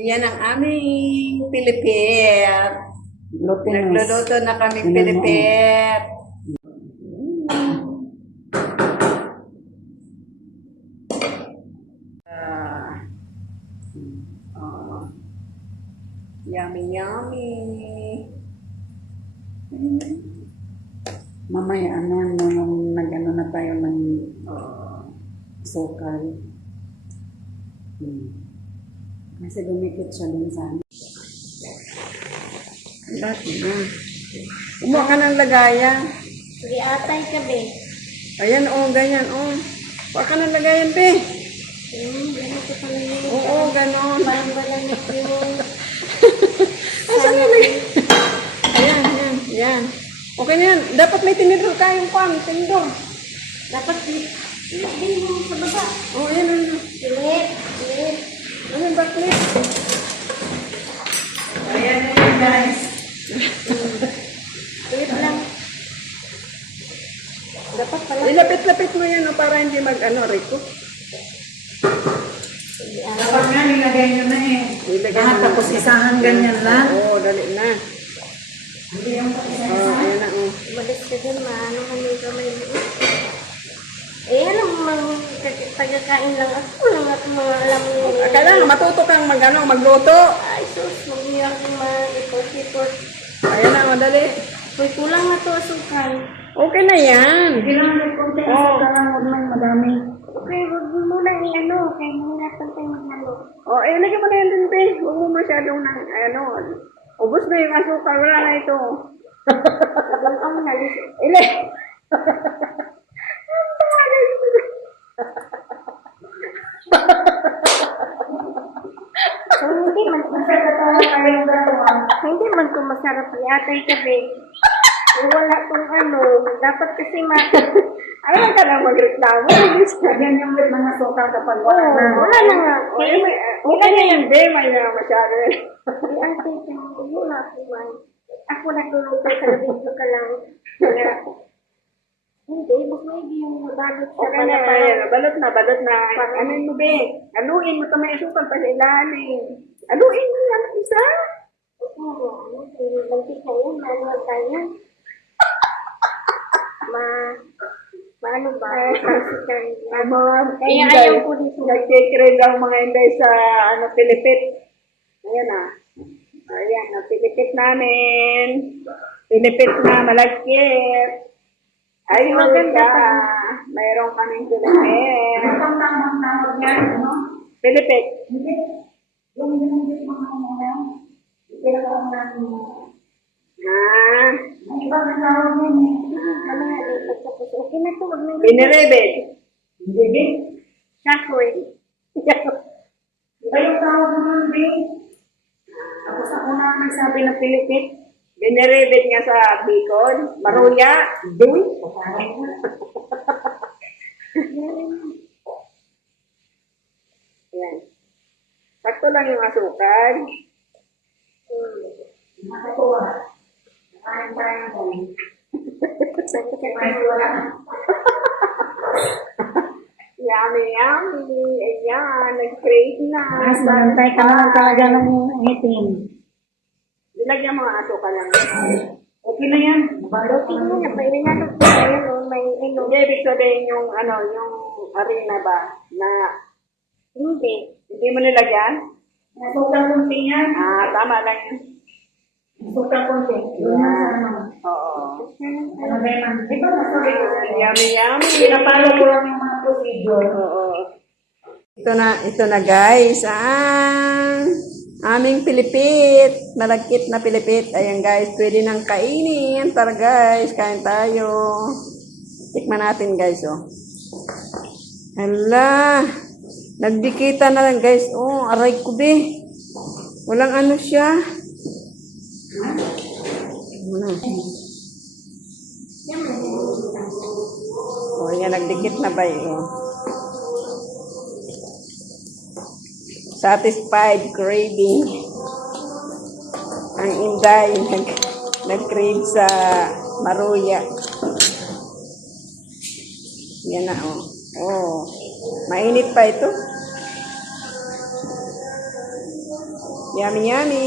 Yan ang aming Pilipit. Nagluluto na kami? Pilipit. Ah. Ah. Yummy, yummy. Mamaya, ano, ano, nung nag-ano na tayo ng Ah. sukal. Hmm. Kasi dumikit siya dun sa ano. Dati na. Kumuha ka ng lagayan. Sige, atay ka, be. Ayan, oh, ganyan, oh. Kuha ka ng lagayan, pe. Hmm, gano'n ko pala yun. Oo, ganon. Parang balamit yung... Asan na lagay? Ayan, ayan, ayan. Okay na yan. Dapat may tinidor tayong kwan, tinidor. Dapat din mo sa baba. Oh, ayan, ayan. Pilit, pilit. Ayan, baklit. Ayan, ayan, guys. Pilit lang. Dapat pala. Ilapit-lapit mo yan, oh, para hindi mag, ano, Rico. Ah. Dapat nga, nilagay nyo na eh. Ilagay Ah, mo na. tapos isahan ganyan lang. Oo, dali na. Hindi yung Oh, ayan na, oh. Umalis ka dun, maano man yung kamay mo. Eh, ano mang tagakain lang ako lang at mga alam mo. Kailangan matuto kang mag, ano, magluto. Ay, sus, huwag niyo akong ma-ipot-ipot. Ayan na, madali. Uy, kulang na to asukal. Okay na yan. Kailangan may konti Oo. oh. lang, huwag nang madami. Okay, huwag mo muna i-ano. Kaya mahirapan tayo maghalo. Oh, eh, lagyan mo na yan din, pe. Huwag mo masyadong na, ano, ubos na yung asukal. Wala na ito. Ang nalis. Ile. So, hindi man masarap. Hindi man ko masarap yata yung gabi. Wala tong ano. Dapat kasi ma... Ayaw ka na magreklamo. Lagyan yung mga sukal kapag Oo, wala na. wala na nga. Eh, may, okay na yan, be. May na masyado. Di ate, wala ako man. Ako nagluluto sa video ka lang. Hindi, mas may yung balot sa Okay na, ayan. Balot na, balot na. Ano mo, be? Aluin mo ito may asukal pa sa ilalim. Aluin mo yan, isa. Oo, ano, nanti kayo, manual tayo. Ma, maano ba? Ang mga inday, ayaw ko dito. nagkikrave ang mga inday sa ano, Pilipit. Ayan na. Ayan, na Pilipit namin. Pilipit na malagkit. Ay, maganda. Mayroon kaming Pilipit. Ang tamang tawag niya, ano? Pilipit. Hindi. Yung yung yung mga mga Pinakaw ng Okay na to, wag na yun. Binirebet. Hindi. Shockwave. Yung tawag naman, Bing. Tapos ako na nagsabi ng Pilipit. Binirebet nga sa Bicol. Maruya. Doy. Ayan. Sakto lang yung asukal. Nakatuwa. Kain tayo mo. Yummy, yummy. Ayan, nag-crave na. Mas bantay ka naman talaga ng itim. Nilagyan mga asukal lang. Okay na yan. Mo na, may nalo po tayo, no? May ano. Hindi, ibig sabihin yung, ano, yung arena ba, na Hindi. hindi mo nilagyan? Nasukal konti yan. Ah, tama lang yun. Nasukal konti. Sa ano. Oo. Ano ba yan? Di ba nasabi ko sa'yo? Yummy, yummy. Pinapalo ko lang yung mga procedure. Oo. Ito na, ito na guys. Ah, aming pilipit. Malagkit na pilipit. Ayan guys, pwede nang kainin. Tara guys, kain tayo. Tikman natin guys, oh. Hala. Nagdikita na lang guys. Oh, aray ko be. Walang ano siya. Ano? Oh, yan, nagdikit na ba yun? Satisfied craving. Ang inday, nag, nag-crave sa maruya. Yan na, oh. Oh, mainit pa ito. Yummy, yummy.